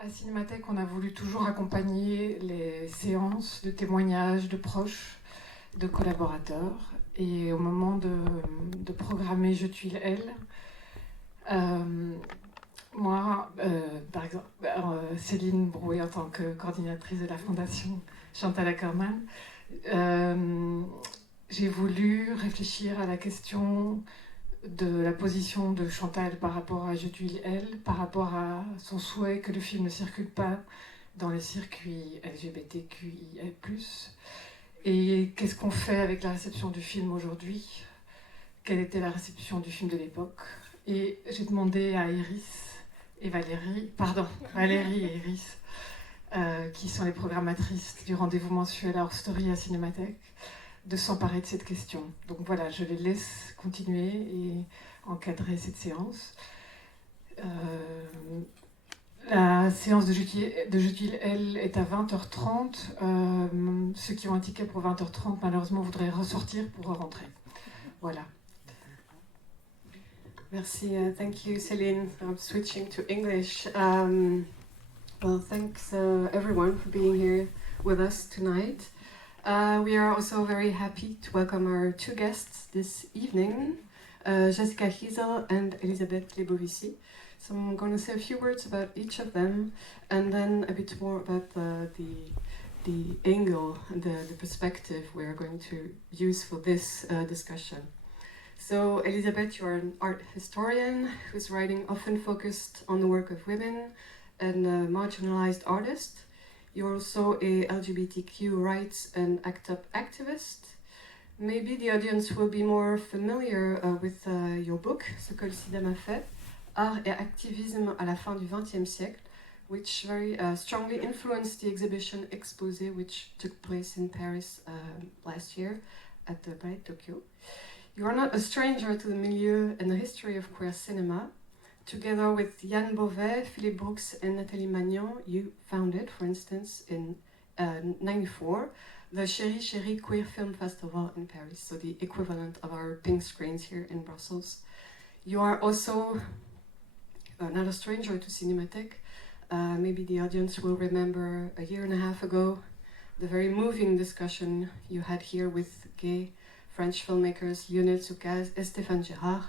À CINEMATEK, on a voulu toujours accompagner les séances de témoignages de proches, de collaborateurs. Et au moment de programmer Je tue elle, moi, par exemple, Céline Brouet, en tant que coordinatrice de la Fondation Chantal Akerman, j'ai voulu réfléchir à la question de la position de Chantal par rapport à Je tue elle, par rapport à son souhait que le film ne circule pas dans les circuits LGBTQI+. Et qu'est-ce qu'on fait avec la réception du film aujourd'hui? Quelle était la réception du film de l'époque? Et j'ai demandé à Valérie et Iris, qui sont les programmatrices du rendez-vous mensuel Our Story à CINEMATEK, de s'emparer de cette question. Donc voilà, je les laisse continuer et encadrer cette séance. La séance de jeudi elle est à 20h30. Ceux qui ont un ticket pour 20h30, malheureusement, voudraient ressortir pour rentrer. Voilà. Merci, thank you, Céline. I'm switching to English. Well, thanks everyone for being here with us tonight. We are also very happy to welcome our two guests this evening, Jessica Gysel and Elisabeth Lebovici. So I'm going to say a few words about each of them, and then a bit more about the angle, the perspective we are going to use for this discussion. So, Elisabeth, you are an art historian whose writing often focused on the work of women and marginalized artists. You're also a LGBTQ rights and ACT UP activist. Maybe the audience will be more familiar with your book, Ce que le cinéma fait, Art et activisme à la fin du XXe siècle, which very strongly influenced the exhibition Exposé, which took place in Paris last year at the Ballet Tokyo. You are not a stranger to the milieu and the history of queer cinema. Together with Yann Beauvais, Philippe Brooks, and Nathalie Magnan, you founded, for instance, in '94, the Chéri Chéri Queer Film Festival in Paris, so the equivalent of our pink screens here in Brussels. You are also not a stranger to CINEMATEK. Maybe the audience will remember a year and a half ago the very moving discussion you had here with gay French filmmakers Lionel Soucaz and Stéphane Gérard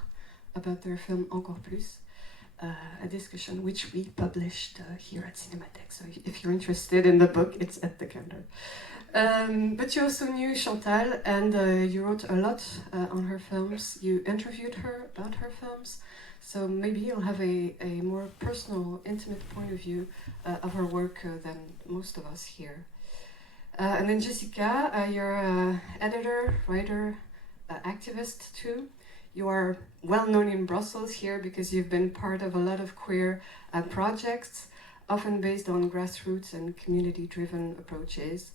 about their film Encore Plus, a discussion which we published here at CINEMATEK. So if you're interested in the book, it's at the counter. But you also knew Chantal, and you wrote a lot on her films. You interviewed her about her films, so maybe you'll have a more personal, intimate point of view of her work than most of us here. And then Jessica, you're an editor, writer, activist too. You are well known in Brussels here because you've been part of a lot of queer projects, often based on grassroots and community-driven approaches.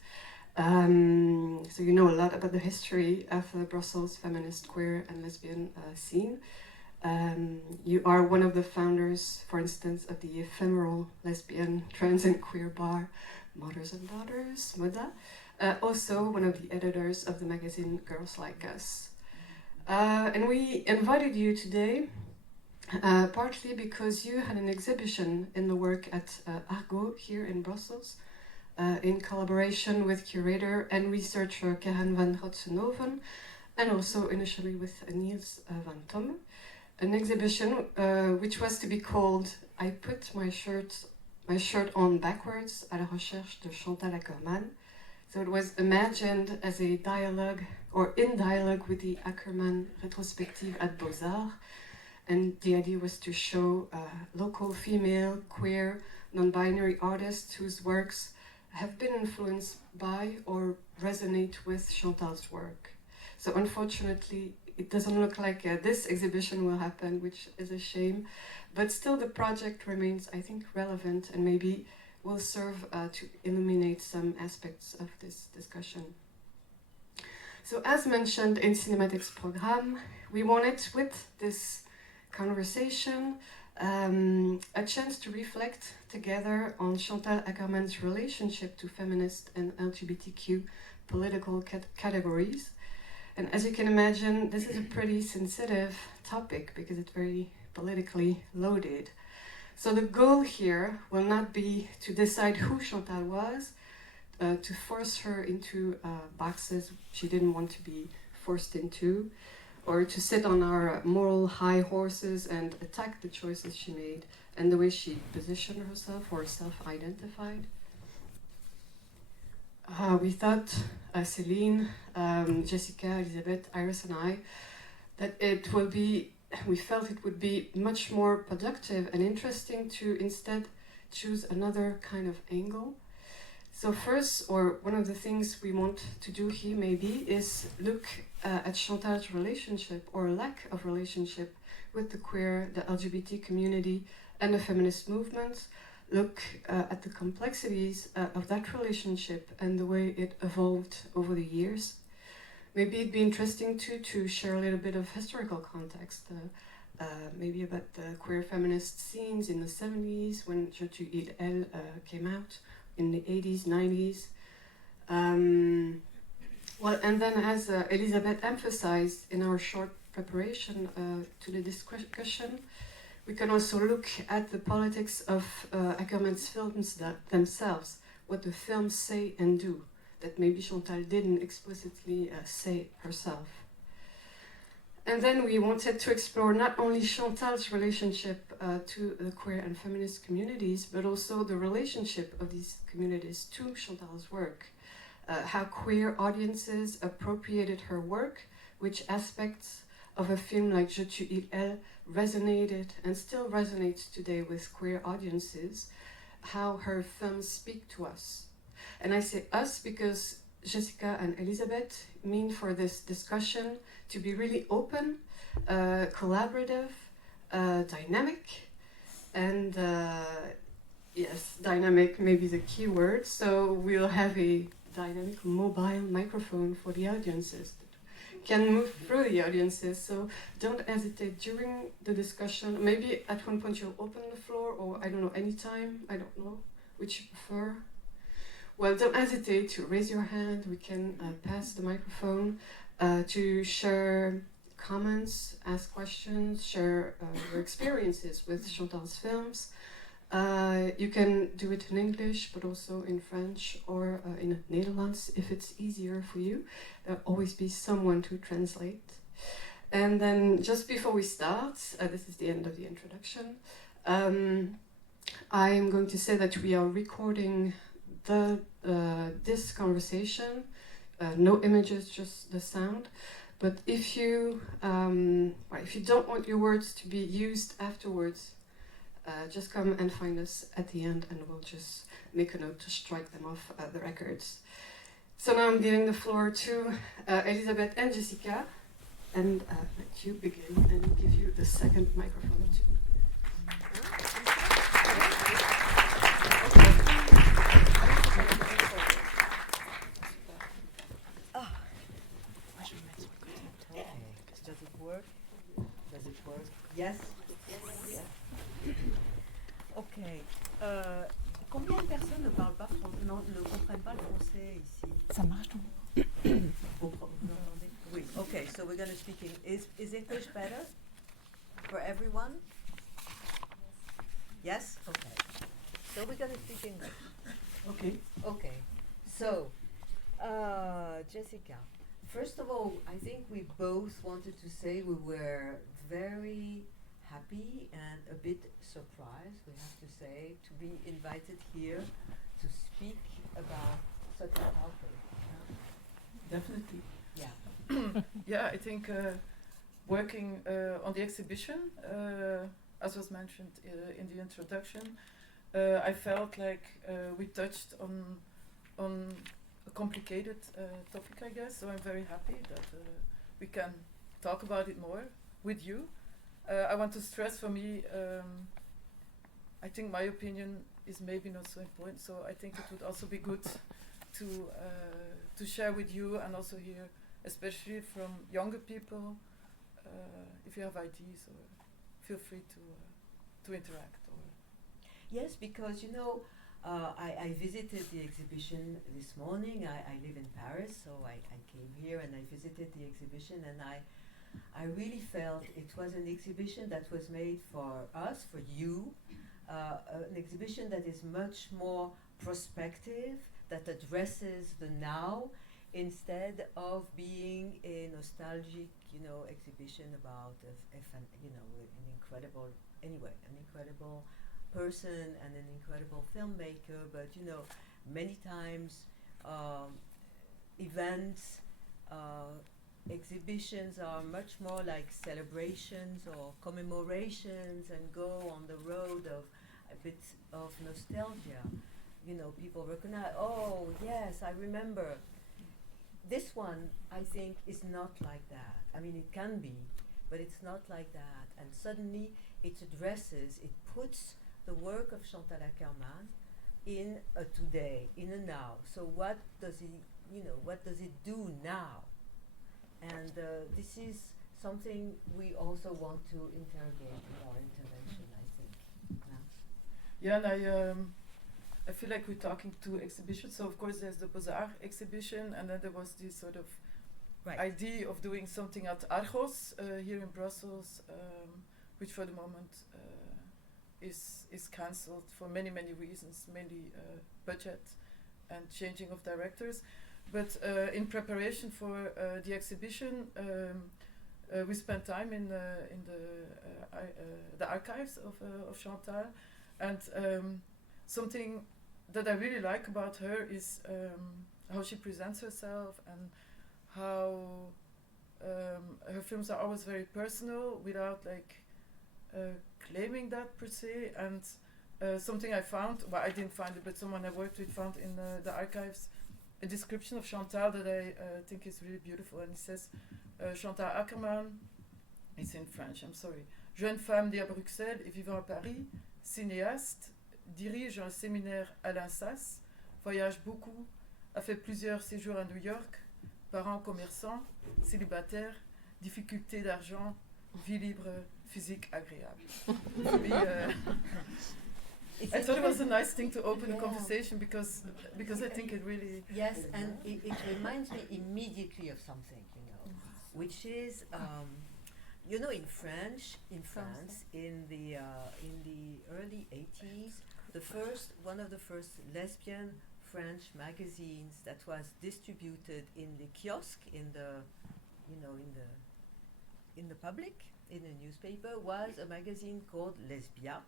So you know a lot about the history of the Brussels feminist, queer and lesbian scene. You are one of the founders, for instance, of the ephemeral lesbian, trans and queer bar Mothers and Daughters, Moda. Also one of the editors of the magazine Girls Like Us. And we invited you today partly because you had an exhibition in the work at Argo here in Brussels in collaboration with curator and researcher Karen van Rotsenhoven and also initially with Niels van Tomme. An exhibition which was to be called I Put My Shirt on Backwards à la recherche de Chantal Akerman. So it was imagined as a dialogue or in dialogue with the Akerman retrospective at Beaux-Arts. And the idea was to show local female, queer, non-binary artists whose works have been influenced by or resonate with Chantal's work. So unfortunately, it doesn't look like this exhibition will happen, which is a shame. But still the project remains, I think, relevant and maybe will serve to illuminate some aspects of this discussion. So as mentioned in CINEMATEK's program, we wanted with this conversation a chance to reflect together on Chantal Akerman's relationship to feminist and LGBTQ political categories. And as you can imagine, this is a pretty sensitive topic because it's very politically loaded. So the goal here will not be to decide who Chantal was, to force her into boxes she didn't want to be forced into, or to sit on our moral high horses and attack the choices she made and the way she positioned herself or self-identified. We thought, Céline, Jessica, Elisabeth, Iris and I, that we felt it would be much more productive and interesting to instead choose another kind of angle. So first, or one of the things we want to do here maybe is look at Chantal's relationship or lack of relationship with the queer, the LGBT community and the feminist movement, look at the complexities of that relationship and the way it evolved over the years. Maybe it'd be interesting too to share a little bit of historical context, maybe about the queer feminist scenes in the 70s when Je suis elle came out, in the 80s, 90s. Well, and then as Elisabeth emphasized in our short preparation to the discussion, we can also look at the politics of Akerman's films themselves, what the films say and do, that maybe Chantal didn't explicitly say herself. And then we wanted to explore not only Chantal's relationship to the queer and feminist communities, but also the relationship of these communities to Chantal's work. How queer audiences appropriated her work, which aspects of a film like Je suis elle resonated and still resonates today with queer audiences, how her films speak to us. And I say us because Jessica and Elisabeth mean for this discussion to be really open, collaborative, dynamic, and yes, dynamic may be the key word. So we'll have a dynamic mobile microphone for the audiences that can move through the audiences. So don't hesitate during the discussion. Maybe at one point you'll open the floor, or I don't know, anytime, I don't know, which you prefer. Well, don't hesitate to raise your hand. We can pass the microphone to share comments, ask questions, share your experiences with Chantal's films. You can do it in English, but also in French or in Netherlands if it's easier for you. There'll always be someone to translate. And then just before we start, this is the end of the introduction, I'm going to say that we are recording this conversation, no images, just the sound. But if you don't want your words to be used afterwards, just come and find us at the end, and we'll just make a note to strike them off the records. So now I'm giving the floor to Elisabeth and Jessica, and let you begin and give you the second microphone too. Yes. Yes. Ok. Combien de personnes ne parlent pas français, ne comprennent pas le français ici? Ça marche donc. Oui. Okay. So we're going to speak English. Is English better for everyone? Yes. Okay. So we're going to speak English. Okay. Okay. So, Jessica. First of all, I think we both wanted to say we were very happy and a bit surprised, we have to say, to be invited here to speak about such a topic. Definitely. Yeah. Yeah, I think working on the exhibition, as was mentioned in the introduction, I felt like we touched on a complicated topic, I guess, so I'm very happy that we can talk about it more with you. I want to stress, for me, I think my opinion is maybe not so important, so I think it would also be good to share with you, and also hear, especially from younger people, if you have ideas, or feel free to interact. Or Yes, because you know, I visited the exhibition this morning. I live in Paris, so I came here and I visited the exhibition, and I really felt it was an exhibition that was made for us, for you, an exhibition that is much more prospective, that addresses the now, instead of being a nostalgic, exhibition about an incredible, an incredible person and an incredible filmmaker. But many times events, exhibitions are much more like celebrations or commemorations, and go on the road of a bit of nostalgia. People recognize, oh yes, I remember. This one, I think, is not like that. I mean, it can be, but it's not like that. And suddenly it addresses, it puts the work of Chantal Akerman in a today, in a now. So what does it do now? And this is something we also want to interrogate in our intervention, I think. Yeah, and I feel like we're talking two exhibitions. So of course there's the Beaux-Arts exhibition, and then there was this sort of idea of doing something at Argos here in Brussels, which for the moment is cancelled for many reasons, mainly budget and changing of directors. But in preparation for the exhibition, we spent time in the archives of Chantal, and something that I really like about her is how she presents herself, and how her films are always very personal without claiming that per se. And something I found, well, I didn't find it, but someone I worked with found in the archives a description of Chantal that I think is really beautiful. And it says, Chantal Akerman, it's in French, I'm sorry, jeune femme née à Bruxelles et vivant à Paris, cinéaste, dirige un séminaire à l'Ansas, voyage beaucoup, a fait plusieurs séjours à New York, parents commerçants, célibataire, difficultés d'argent, vie libre, physique agréable. I thought it was a nice thing to open the conversation because I think it really... Yes, and it reminds me immediately of something, which is, in France, in the early 80s, one of the first lesbian French magazines that was distributed in the kiosk, in the public, in a newspaper, was a magazine called Lesbia.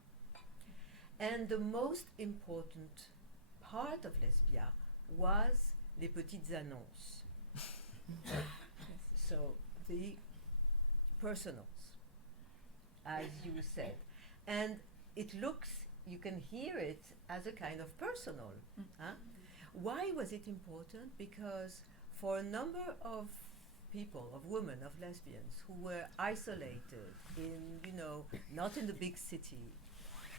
And the most important part of Lesbia was les petites annonces. So the personals, as you said. And it looks, you can hear it as a kind of personal. Huh? Why was it important? Because for a number of people, of women, of lesbians, who were isolated in, not in the big city,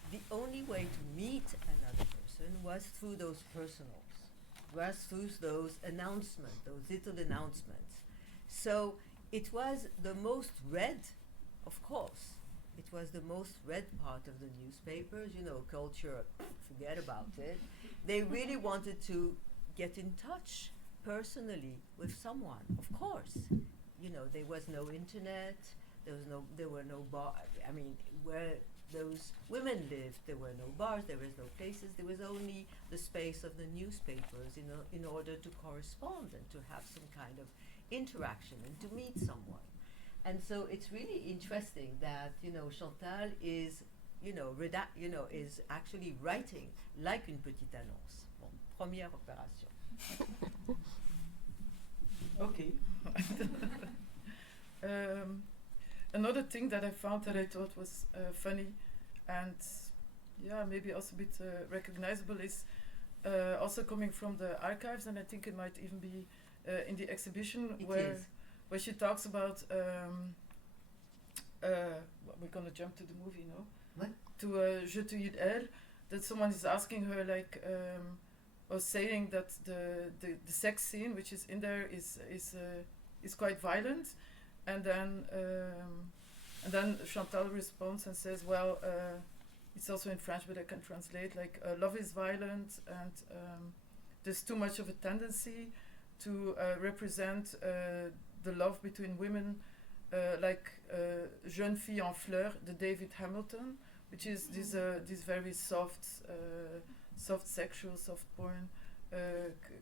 the only way to meet another person was through those personals, was through those announcements, those little announcements. So it was the most read, of course. It was the most read part of the newspapers, culture, forget about it. They really wanted to get in touch personally with someone, of course. There was no internet, there were no bars. I mean, where those women lived, there were no bars, there was no places, there was only the space of the newspapers in order to correspond and to have some kind of interaction and to meet someone. And so it's really interesting that Chantal is is actually writing like une petite annonce. Bon, première opération. Okay. Another thing that I found that I thought was funny and maybe also a bit recognizable is also coming from the archives, and I think it might even be in the exhibition where she talks about we're gonna jump to the movie, no? What? To Je te hide elle, that someone is asking her or saying that the sex scene which is in there is quite violent, and then Chantal responds and says, well, it's also in French, but I can translate love is violent, and there's too much of a tendency to represent the love between women, like Jeune fille en fleurs, the David Hamilton, which is this very soft, soft sexual, soft porn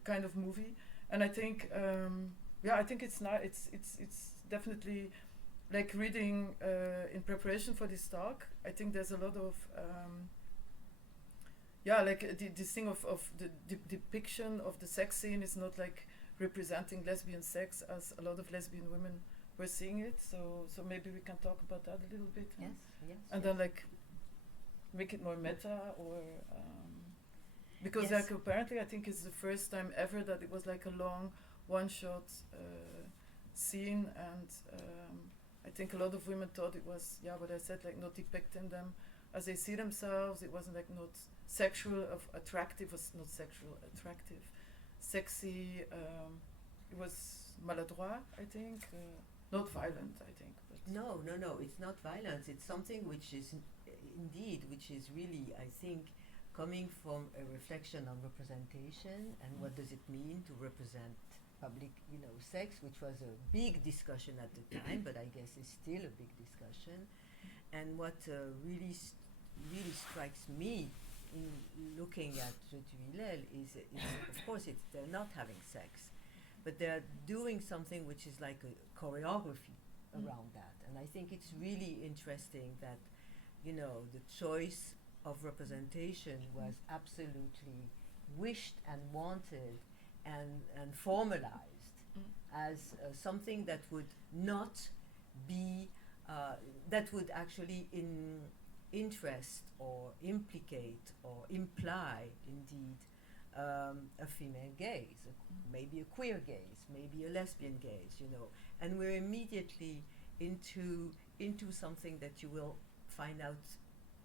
kind of movie. And I think, I think it's not. It's definitely like reading in preparation for this talk. I think there's a lot of this thing of the depiction of the sex scene is not like representing lesbian sex as a lot of lesbian women were seeing it. So maybe we can talk about that a little bit. Yes, yes. And then like make it more meta, or because Yes. like apparently I think it's the first time ever that it was like a long one-shot scene, and I think a lot of women thought it was what I said, like not depicting them as they see themselves. It wasn't like not sexual of attractive, was not sexual attractive, sexy. It was maladroit, I think, not violent, I think. But No, it's not violence. It's something which is which is really, I think, coming from a reflection on representation and what does it mean to represent public, sex, which was a big discussion at the time, but I guess is still a big discussion. And what really strikes me in looking at Je suis elle is of course they're not having sex, but they're doing something which is like a choreography around that. And I think it's really interesting that, the choice of representation was absolutely wished and wanted and formalized as something that would not be, that would actually interest or implicate or imply indeed a female gaze, maybe a queer gaze, maybe a lesbian gaze, and we're immediately into something that you will find out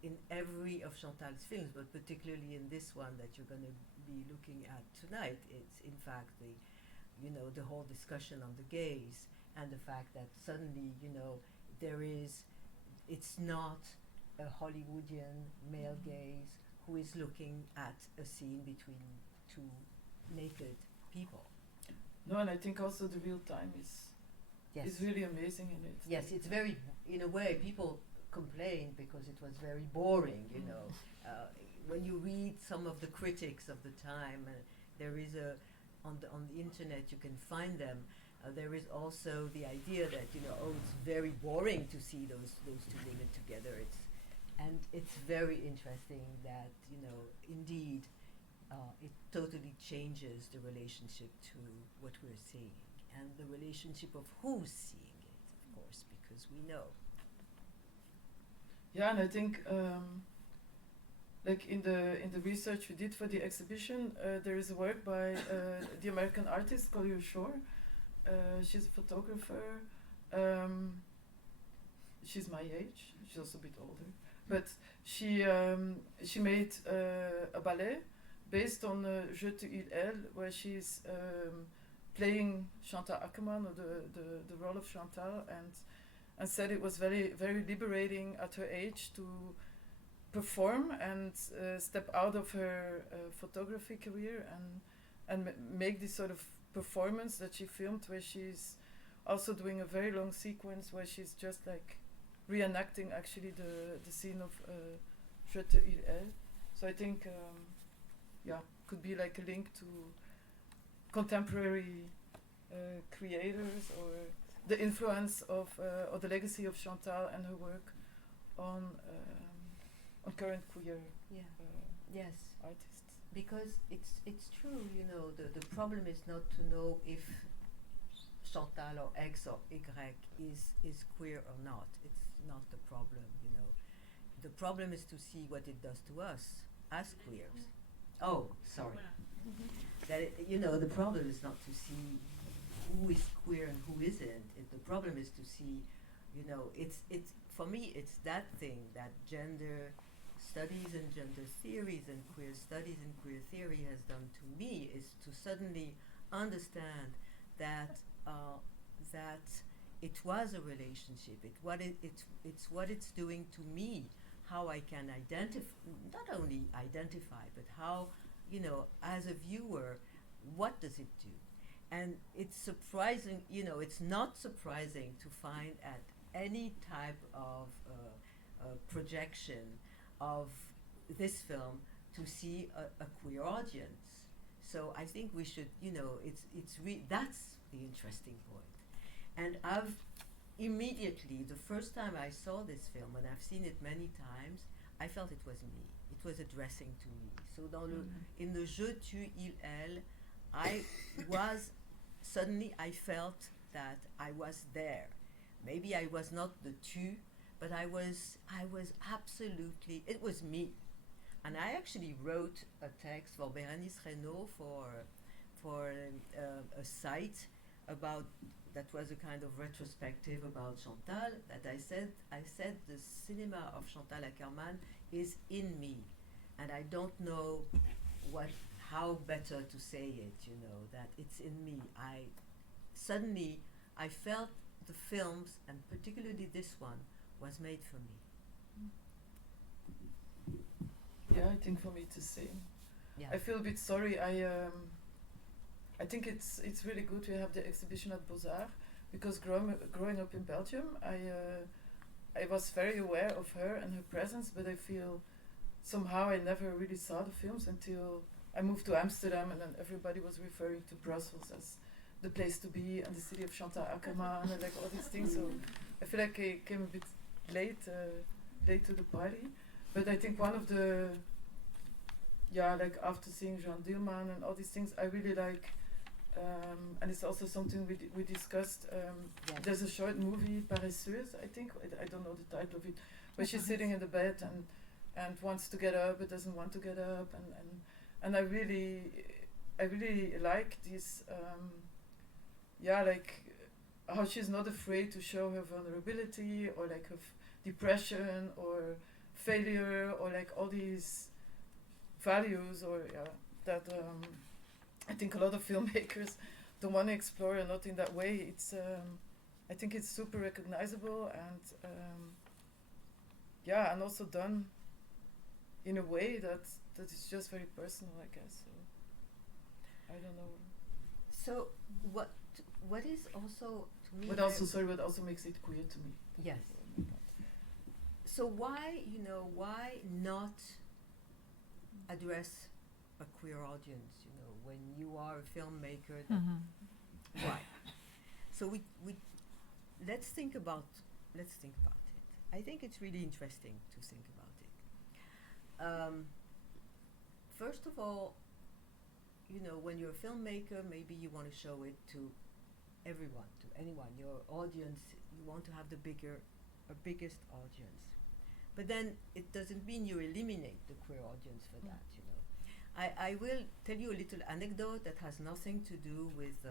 in every of Chantal's films, but particularly in this one that you're going to be looking at tonight. It's in fact the whole discussion on the gaze, and the fact that suddenly it's not a Hollywoodian male gaze who is looking at a scene between two naked people. no, and I think also the real time Yes. is really amazing in it. Yes, it's very, in a way, people complain because it was very boring, when you read some of the critics of the time, there is on the internet you can find them, there is also the idea that, it's very boring to see those two women together. It's very interesting that, indeed, it totally changes the relationship to what we're seeing, and the relationship of who's seeing it, of course, because we know. Yeah, and I think like in the research we did for the exhibition, there is a work by the American artist Collier Shore. She's a photographer. She's my age. She's also a bit older, but she made a ballet based on Je suis elle, where she's playing Chantal Akerman, or the role of Chantal, and said it was very, very liberating at her age to perform and step out of her photography career and make this sort of performance that she filmed, where she's also doing a very long sequence where she's just like reenacting actually the scene of Je suis elle. So I think could be like a link to contemporary creators, or the influence of or the legacy of Chantal and her work on current queer Yes, artists. because it's true, the problem is not to know if Chantal or X or Y is queer or not. It's not the problem, The problem is to see what it does to us as queers. Oh, sorry. That the problem is not to see who is queer and who isn't. The problem is to see, it's for me, it's that thing that gender studies and gender theories and queer studies and queer theory has done to me, is to suddenly understand that that it was a relationship. It's what it's doing to me, how I can not only identify, but how, as a viewer, what does it do? And it's surprising, it's not surprising to find at any type of projection of this film to see a queer audience. So I think we should, that's the interesting point. And I've immediately, the first time I saw this film, and I've seen it many times, I felt it was me. It was addressing to me. So in the Je, tu, il, elle, suddenly I felt that I was there. Maybe I was not the tu, but I was absolutely, it was me. And I actually wrote a text for Bérénice Reynaud for a site about, that was a kind of retrospective about Chantal, that I said the cinema of Chantal Akerman is in me. And I don't know how better to say it, that it's in me. Suddenly I felt the films, and particularly this one, was made for me. Yeah, I think for me it's the same. Yeah. I feel a bit sorry. I think it's really good we have the exhibition at Beaux-Arts, because growing up in Belgium, I was very aware of her and her presence, but I feel somehow I never really saw the films until I moved to Amsterdam, and then everybody was referring to Brussels as the place to be and the city of Chantal Akerman and like all these things. So I feel like I came a bit late to the party. But I think one of the, like after seeing Jean Dielman and all these things, I really like, and it's also something we discussed. There's a short movie, Paresseuse, I think. I don't know the title of it, but she's sitting in the bed and wants to get up but doesn't want to get up, and I really like this. Like how she's not afraid to show her vulnerability or like her depression or failure or like all these values or that I think a lot of filmmakers don't want to explore, and not in that way. It's I think it's super recognizable and and also done in a way that is just very personal, I guess. So I don't know. So what is also to me? What also makes it queer to me. Yes. So why not address a queer audience? When you are a filmmaker, why? So we let's think about it. I think it's really interesting to think about it. First of all, when you're a filmmaker, maybe you want to show it to everyone, to anyone. Your audience, you want to have a biggest audience. But then it doesn't mean you eliminate the queer audience for that, I will tell you a little anecdote that has nothing to do with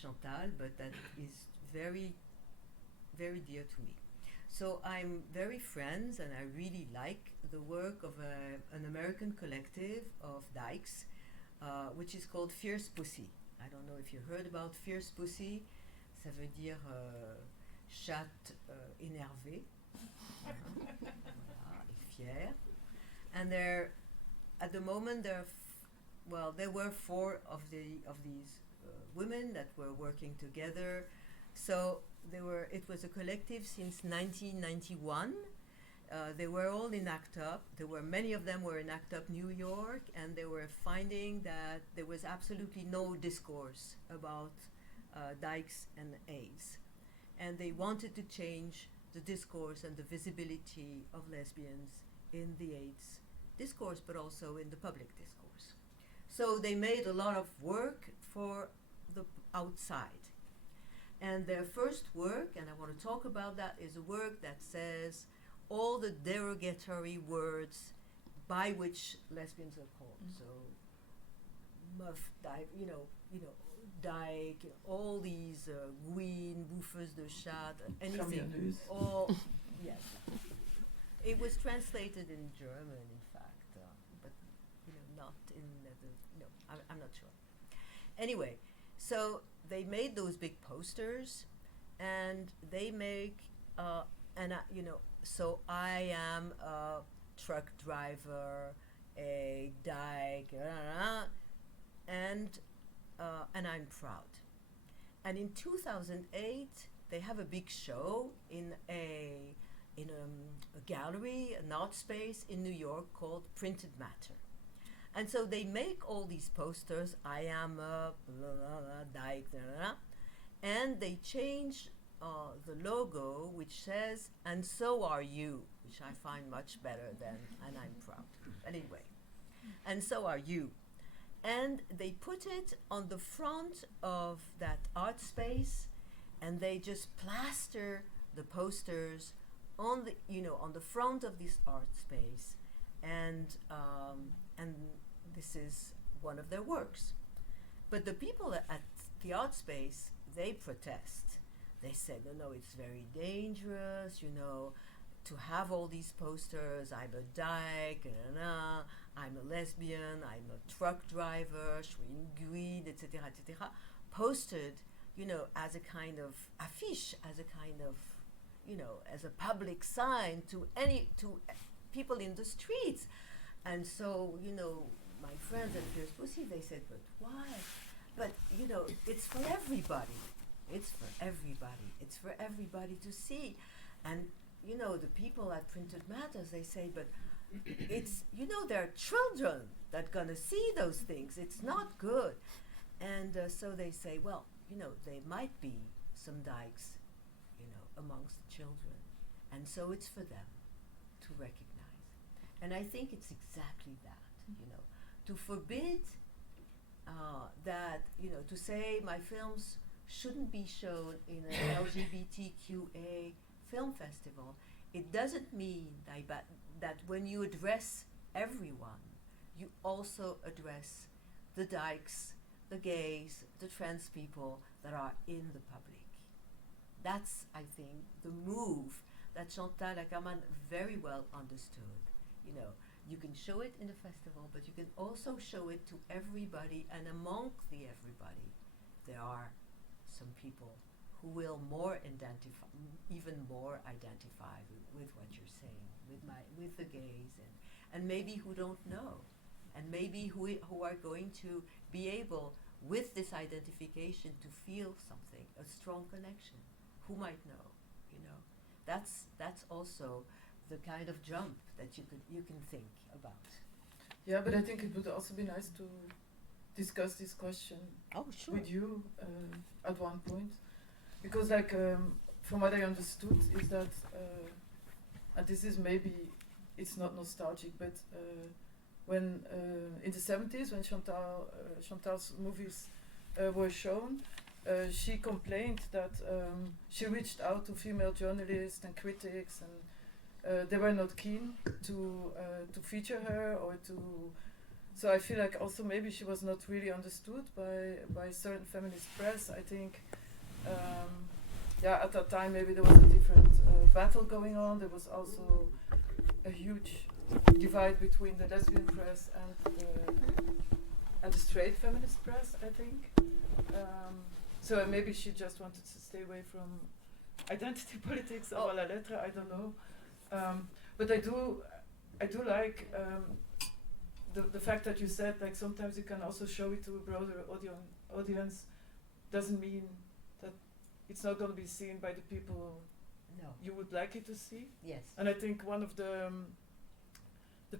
Chantal, but that is very, very dear to me. So I'm very friends, and I really like the work of an American collective of dykes, which is called Fierce Pussy. I don't know if you heard about Fierce Pussy. Ça veut dire chatte énervée. Voilà, et fière. And at the moment there were 4 of these women that were working together. So it was a collective since 1991. They were all in ACT UP. Many of them were in ACT UP New York, and they were finding that there was absolutely no discourse about dykes and AIDS. And they wanted to change the discourse and the visibility of lesbians in the AIDS discourse, but also in the public discourse. So they made a lot of work for the outside. And their first work, and I want to talk about that, is a work that says all the derogatory words by which lesbians are called. So, meuf, dyke, dyke, all these gouine, bouffeuse de chat, anything. All, yes. It was translated in German, in fact, but not in I'm not sure. Anyway, so they made those big posters, and they make so I am a truck driver, a dyke, and I'm proud. And in 2008, they have a big show in a in a gallery, an art space in New York called Printed Matter. And so they make all these posters, I am a blah, blah, blah, dyke, blah, blah, blah, and they change the logo, which says, and so are you, which I find much better than, and I'm proud. Anyway, and so are you. And they put it on the front of that art space, and they just plaster the posters on the, on the front of this art space, and this is one of their works. But the people at the art space, they protest. They said, no, it's very dangerous, to have all these posters. I'm a dyke, I'm a lesbian, I'm a truck driver, je suis une guide, etc., etc., posted, as a kind of affiche, as a kind of, as a public sign to people in the streets. And so, my friends at Fierce Pussy, they said, but why? But, it's for everybody. It's for everybody. It's for everybody to see. And, the people at Printed Matters, they say, but it's, there are children that are going to see those things. It's not good. And so they say, well, there might be some dykes, amongst the children. And so it's for them to recognize. And I think it's exactly that, to forbid that, to say my films shouldn't be shown in an LGBTQA film festival. It doesn't mean that when you address everyone, you also address the dykes, the gays, the trans people that are in the public. That's, I think, the move that Chantal Akerman very well understood. You can show it in the festival, but you can also show it to everybody, and among the everybody, there are some people who will even more identify with what you're saying, with the gays, and maybe who don't know, and maybe who are going to be able, with this identification, to feel something, a strong connection. Who might know, That's also the kind of jump that you can think about. Yeah, but I think it would also be nice to discuss this question with you at one point, because from what I understood is that, and this is maybe, it's not nostalgic, but when in the 70s, when Chantal's movies were shown, she complained that she reached out to female journalists and critics, and they were not keen to feature her or to. So I feel like also maybe she was not really understood by certain feminist press. I think, at that time maybe there was a different battle going on. There was also a huge divide between the lesbian press and the straight feminist press, I think. So maybe she just wanted to stay away from identity politics or la lettre, I don't know. But I do like the fact that you said sometimes you can also show it to a broader audience. Doesn't mean that it's not going to be seen by the people you would like it to see. Yes. And I think one of the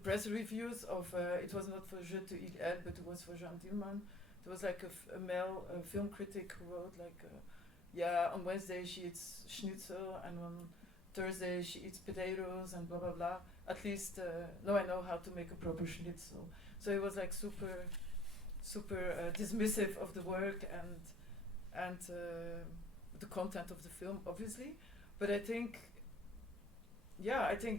press reviews of it was not for Je te elle, but it was for Jean Dillman. There was a male film critic who wrote on Wednesday she eats schnitzel and on Thursday she eats potatoes and blah blah blah. At least now I know how to make a proper schnitzel. So it was super dismissive of the work and the content of the film, obviously. But I think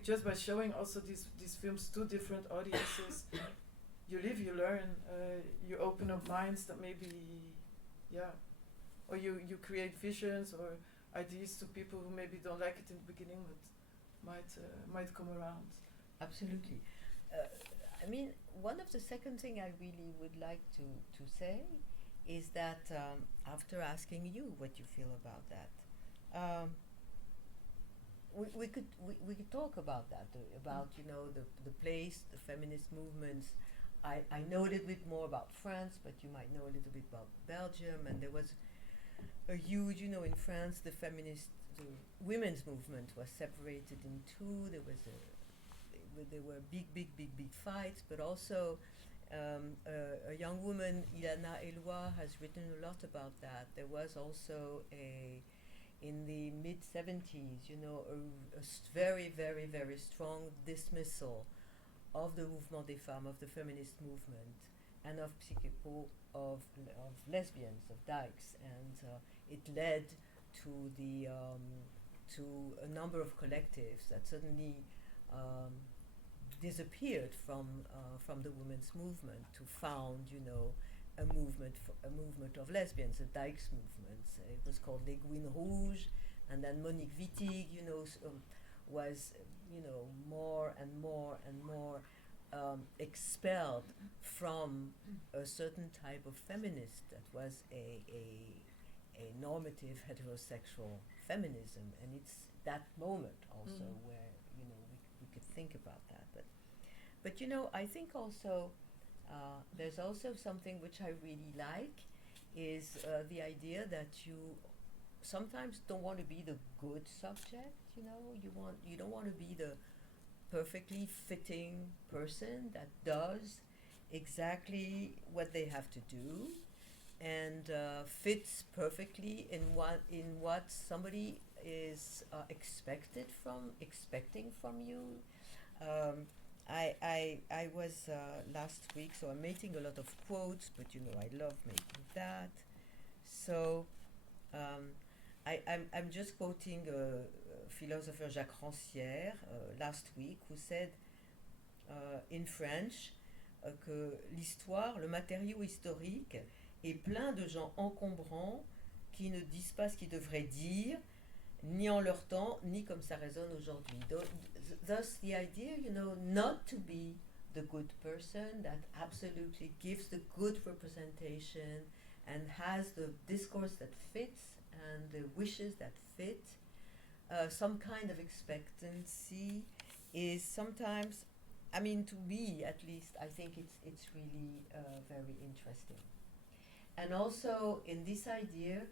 just by showing also these films to different audiences, you live, you learn, you open up minds that maybe, or you create visions or ideas to people who maybe don't like it in the beginning, but might come around. Absolutely. I mean, one of the second thing I really would like to say is that after asking you what you feel about that, we could talk about that, about the place, the feminist movements. I know a little bit more about France, but you might know a little bit about Belgium, and there was a huge, in France, the feminist women's movement was separated in two. There were big fights, but also a young woman, Ilana Eloi, has written a lot about that. There was also in the mid-70s, very strong dismissal of the Mouvement des Femmes, of the feminist movement, and of Psychepo, of lesbians, of dykes, and it led to a number of collectives that suddenly disappeared from the women's movement to found, a movement of lesbians, the dykes movement. It was called Les Gouines Rouges, and then Monique Wittig, was, more and more expelled from a certain type of feminist that was a normative heterosexual feminism, and it's that moment also where we could think about that. But I think also there's also something which I really like is the idea that you sometimes don't want to be the good subject. You don't want to be the perfectly fitting person that does exactly what they have to do and fits perfectly in what somebody is expecting from you. I was last week, so I'm making a lot of quotes, but I love making that. So I'm just quoting philosopher Jacques Rancière last week, who said in French que l'histoire, le matériau historique, est plein de gens encombrants qui ne disent pas ce qu'ils devraient dire, ni en leur temps, ni comme ça résonne aujourd'hui. Thus the idea, not to be the good person that absolutely gives the good representation and has the discourse that fits and the wishes that fit, some kind of expectancy is sometimes, to me at least, I think it's really very interesting. And also in this idea,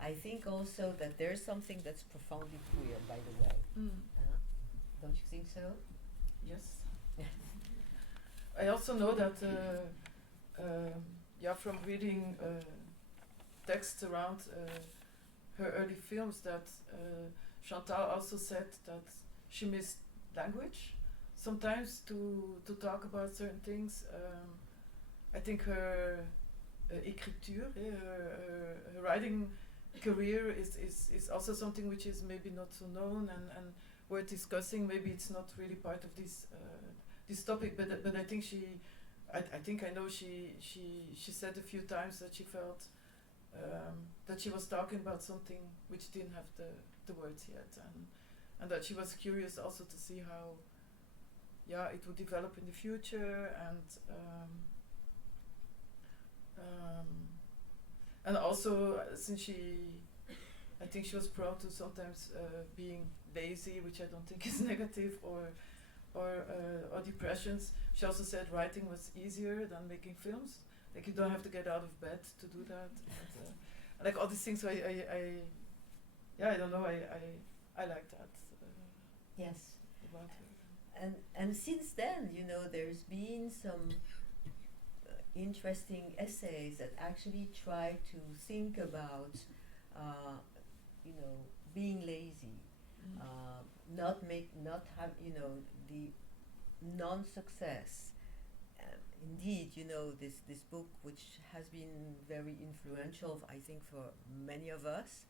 I think also that there's something that's profoundly queer, by the way. Don't you think so? Yes. I also know that, from reading texts around her early films, that Chantal also said that she missed language sometimes to talk about certain things. I think her écriture, her writing career is also something which is maybe not so known and worth discussing. Maybe it's not really part of this topic, but I think I know she said a few times that she felt that she was talking about something which didn't have the words yet, and that she was curious also to see how it would develop in the future, and also since I think she was prone to sometimes being lazy, which I don't think is negative, or depressions. She also said writing was easier than making films. Like you don't have to get out of bed to do that. And like all these things. So I don't know. I like that. Yes. About her. And since then, there's been some interesting essays that actually try to think about, being lazy, not have, the non-success. Indeed, this book, which has been very influential, I think, for many of us,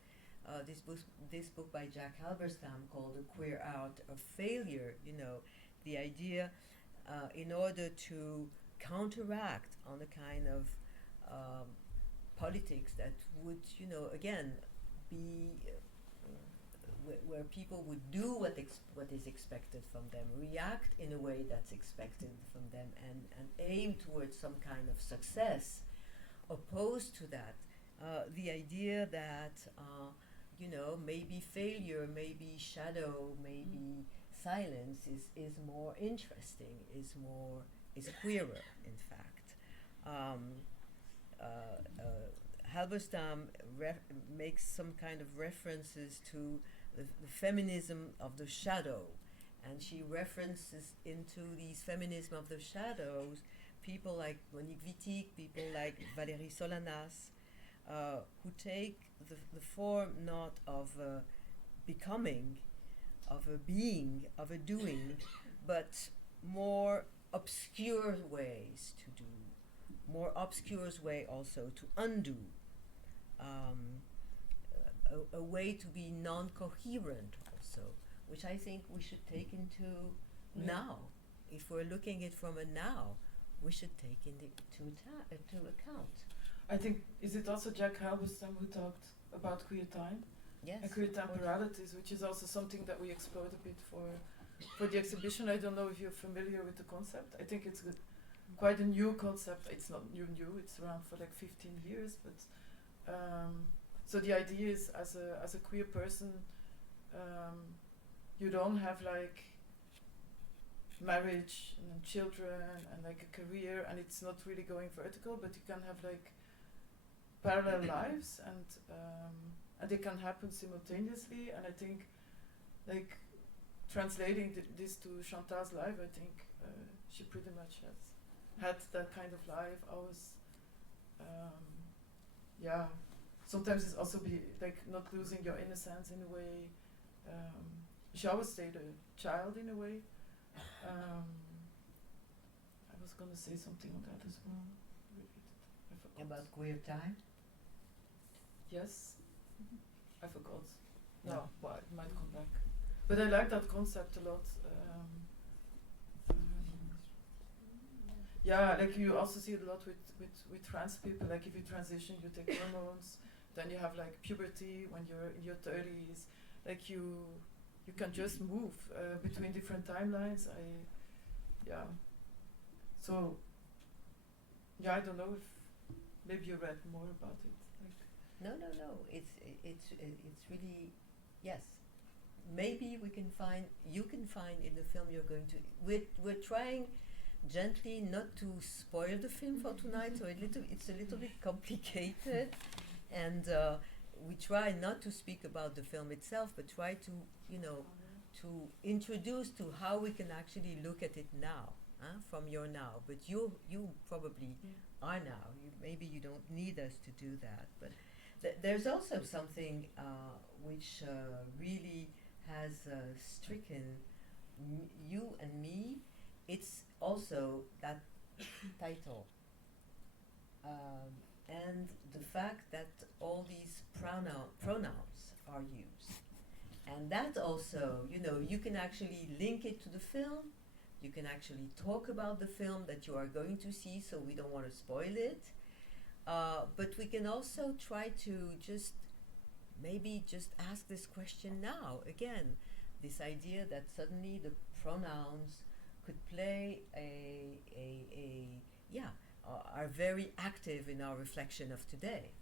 this book by Jack Halberstam called The Queer Art of Failure, the idea in order to counteract on the kind of politics that would, again, be where people would do what is expected from them, react in a way that's expected from them, and aim towards some kind of success. Opposed to that, the idea that maybe failure, maybe shadow, maybe silence is more interesting, is queerer, in fact. Halberstam makes some kind of references to the feminism of the shadow. And she references into these feminism of the shadows people like Monique Wittig, people like Valérie Solanas, who take the form not of a becoming, of a being, of a doing, but more obscure ways to do, more obscure way also to undo, a way to be non-coherent also, which I think we should take into now. If we're looking at it from a now, we should take into account. I think, is it also Jack Halberstam who talked about queer time? Yes. And queer temporalities, which is also something that we explored a bit for the exhibition. I don't know if you're familiar with the concept. I think it's quite a new concept. It's not new, it's around for like 15 years, but so the idea is as a queer person, you don't have like marriage and children and like a career, and it's not really going vertical, but you can have like parallel lives, and they can happen simultaneously. And I think like translating this to Chantal's life, I think she pretty much has had that kind of life. I was sometimes it's also be like not losing your innocence in a way. She always stayed a child in a way. I was going to say something on that as well. I forgot. About queer time? Yes. I forgot. No, well, it might come back. But I like that concept a lot. Yeah, like you also see it a lot with trans people. Like if you transition, you take hormones, then you have like puberty when you're in your 30s. Like you can just move between different timelines. So yeah, I don't know if maybe you read more about it. No. It's really, yes. Maybe you can find in the film you're going to. We're trying gently not to spoil the film for tonight, so it's a little bit complicated, and we try not to speak about the film itself, but try to to introduce to how we can actually look at it now, from your now. But you probably are now. Maybe you don't need us to do that, but there's also something which really has stricken you and me. It's also that title, and the fact that all these pronouns are used. And that also, you can actually link it to the film. You can actually talk about the film that you are going to see, so we don't want to spoil it. But we can also try to maybe just ask this question now. Again, this idea that suddenly the pronouns could play are very active in our reflection of today.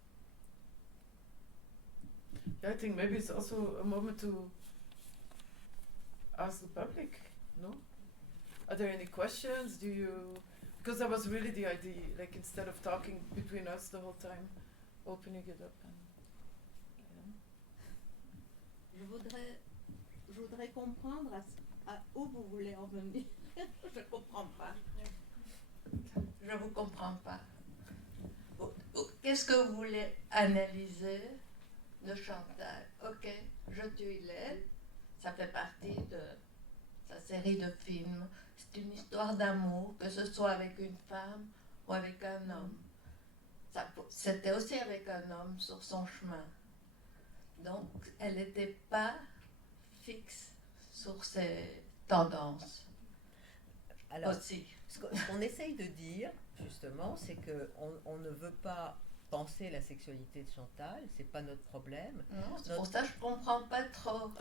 Yeah, I think maybe it's also a moment to ask the public, no? Are there any questions? Because that was really the idea, like instead of talking between us the whole time, opening it up. Je voudrais comprendre où vous voulez en venir. Je comprends pas. Je vous comprends pas. Qu'est-ce que vous voulez analyser de Chantal? Ok, Je tue elle. Ça fait partie de sa série de films. C'est une histoire d'amour, que ce soit avec une femme ou avec un homme. C'était aussi avec un homme sur son chemin. Donc, elle n'était pas fixe sur ses tendances. Alors, aussi. Ce qu'on essaye de dire, justement, c'est qu'on ne veut pas penser la sexualité de Chantal, c'est pas notre problème. Non, c'est pour ça que je ne comprends pas trop.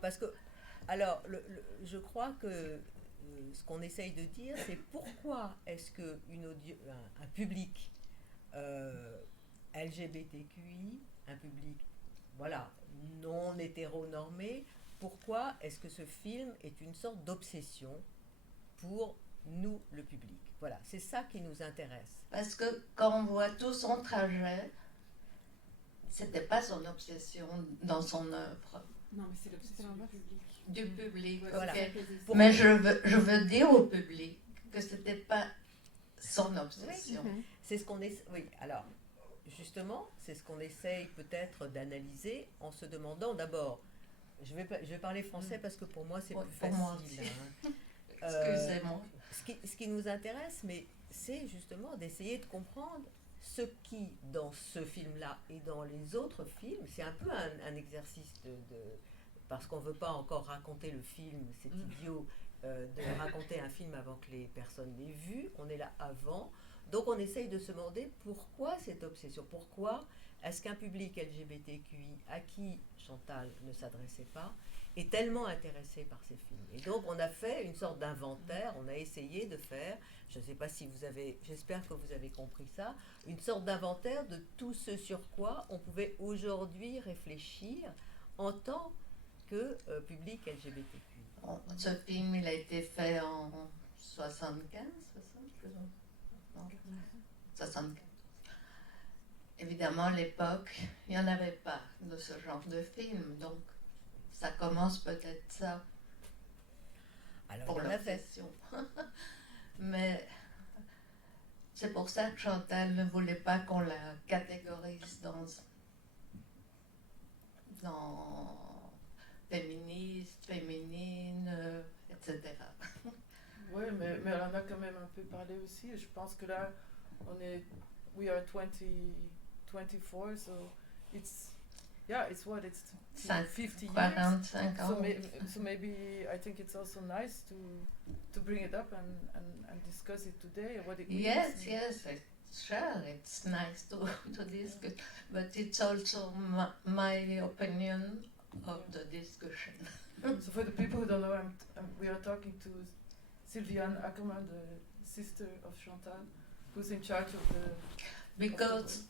Parce que, alors, je crois que ce qu'on essaye de dire, c'est pourquoi est-ce qu'un public LGBTQI, un public non hétéronormé, pourquoi est-ce que ce film est une sorte d'obsession pour nous, le public? Voilà, c'est ça qui nous intéresse. Parce que quand on voit tout son trajet, c'était pas son obsession dans son œuvre. Non, mais c'est l'obsession du public. Du public, Voilà. ok. Mais je veux dire au public que c'était pas son obsession. C'est ce qu'on essaie. Oui, alors, justement, c'est ce qu'on essaye peut-être d'analyser en se demandant d'abord. Je vais parler français parce que pour moi c'est Ouais, plus pour moi facile. aussi. Excusez-moi. Ce qui nous intéresse, mais c'est justement d'essayer de comprendre ce qui, dans ce film-là et dans les autres films, c'est un peu un exercice parce qu'on ne veut pas encore raconter le film, c'est idiot de raconter un film avant que les personnes l'aient vu, on est là avant, donc on essaye de se demander pourquoi cette obsession, pourquoi est-ce qu'un public LGBTQI à qui Chantal ne s'adressait pas est tellement intéressé par ces films. Et donc on a fait une sorte d'inventaire, on a essayé de faire, je ne sais pas si vous avez, j'espère que vous avez compris ça, une sorte d'inventaire de tout ce sur quoi on pouvait aujourd'hui réfléchir en tant que public LGBTQ. Ce film, il a été fait en 75, 75. Évidemment, à l'époque, il n'y en avait pas de ce genre de film, donc ça commence peut-être ça. Alors, pour l'obsession. Mais c'est pour ça que Chantal ne voulait pas qu'on la catégorise dans féministe, féminine, etc. Oui, mais elle en a quand même un peu parlé aussi. Je pense que là, we are 24, so it's what, it's 50 years. 45 ans. So maybe I think it's also nice to bring it up and discuss it today, what it means. Yes, sure, it's nice to discuss, but it's also my opinion of the discussion. So for the people who don't know, we are talking to Sylviane Akerman, the sister of Chantal, who's in charge of the... Because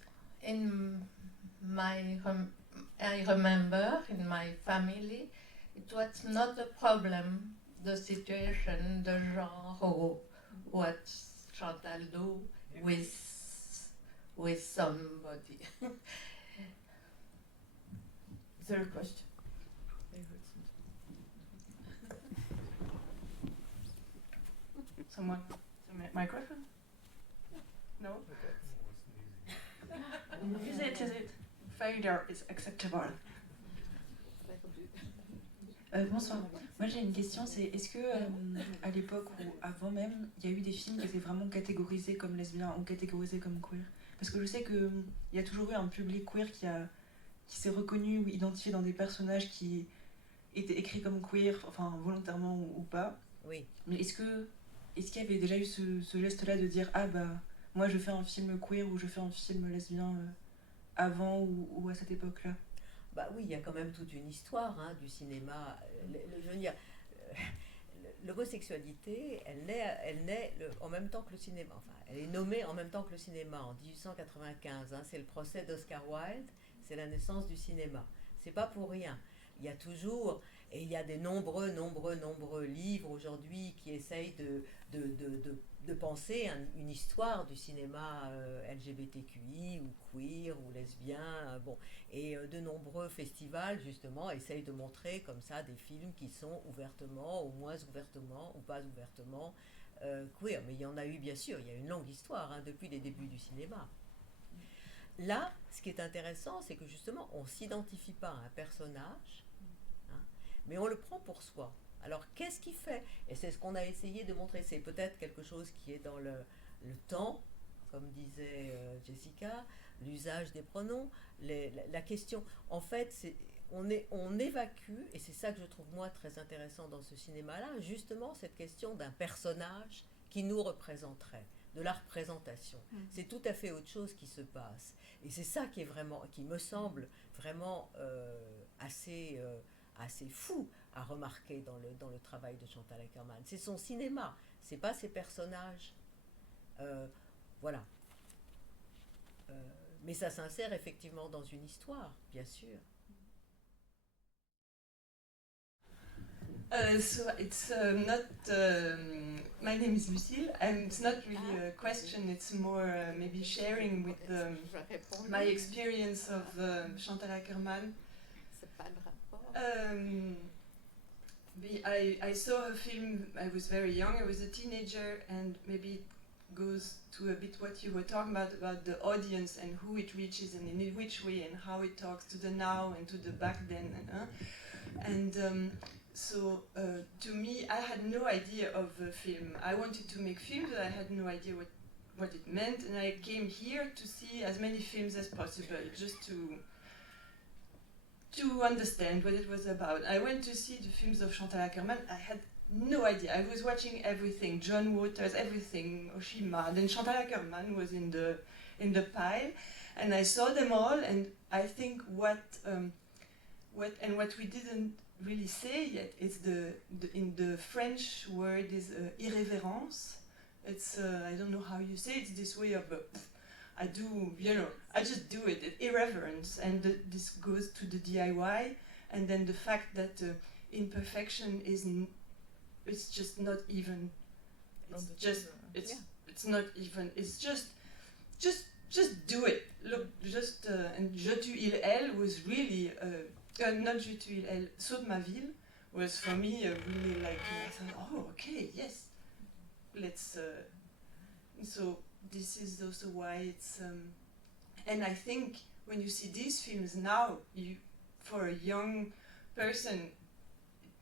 I remember in my family, it was not a problem, the situation, the genre, what Chantal do with somebody. Is there a question? Someone? Microphone? No? Is it? Failure is acceptable. Bonsoir. Moi j'ai une question, c'est est-ce que à l'époque ou avant même, il y a eu des films qui étaient vraiment catégorisés comme lesbiens ou catégorisés comme queer? Parce que je sais qu'il y a toujours eu un public queer qui s'est reconnu ou identifié dans des personnages qui étaient écrits comme queer, enfin volontairement ou pas. Oui. Mais est-ce qu'il y avait déjà eu ce geste-là de dire ah bah moi je fais un film queer ou je fais un film lesbien avant ou à cette époque-là? Bah oui, il y a quand même toute une histoire du cinéma. Je veux dire, l'homosexualité, elle naît en même temps que le cinéma. Enfin, elle est nommée en même temps que le cinéma en 1895. C'est le procès d'Oscar Wilde, c'est la naissance du cinéma. C'est pas pour rien. Il y a toujours, et il y a des nombreux livres aujourd'hui qui essayent de penser une histoire du cinéma LGBTQI ou queer ou lesbien, et de nombreux festivals justement essayent de montrer comme ça des films qui sont ouvertement ou moins ouvertement ou pas ouvertement queer. Mais il y en a eu bien sûr, il y a une longue histoire depuis les débuts du cinéma. Là, ce qui est intéressant, c'est que justement on ne s'identifie pas à un personnage, mais on le prend pour soi. Alors, qu'est-ce qui fait? Et c'est ce qu'on a essayé de montrer. C'est peut-être quelque chose qui est dans le temps, comme disait Jessica, l'usage des pronoms, la question. En fait, on évacue, et c'est ça que je trouve moi très intéressant dans ce cinéma-là, justement cette question d'un personnage qui nous représenterait, de la représentation. C'est tout à fait autre chose qui se passe. Et c'est ça qui me semble vraiment assez fou à remarquer dans le travail de Chantal Akerman. C'est son cinéma, c'est pas ses personnages. Voilà. Mais ça s'insère effectivement dans une histoire, bien sûr. So it's not. My name is Lucille, and it's not really a question. It's more maybe sharing with my experience of Chantal Akerman. c'est pas le rapport. I saw her film, I was very young, I was a teenager, and maybe it goes to a bit what you were talking about the audience and who it reaches and in which way and how it talks to the now and to the back then. So to me, I had no idea of film. I wanted to make films, but I had no idea what it meant, and I came here to see as many films as possible, just to understand what it was about. I went to see the films of Chantal Akerman. I had no idea. I was watching everything, John Waters, everything, Oshima. Then Chantal Akerman was in the pile, and I saw them all. And I think what we didn't really say yet is in the French word is irrévérence. It's I don't know how you say it. It's this way of I just do it, irreverence, and this goes to the DIY, and then the fact that imperfection it's just not even. It's not even. It's just do it. Look, and Je tu, il, elle was really not Je tu, il, elle. Saute ma ville was for me really like I thought, oh okay, yes, let's. So this is also why it's. And I think when you see these films now, for a young person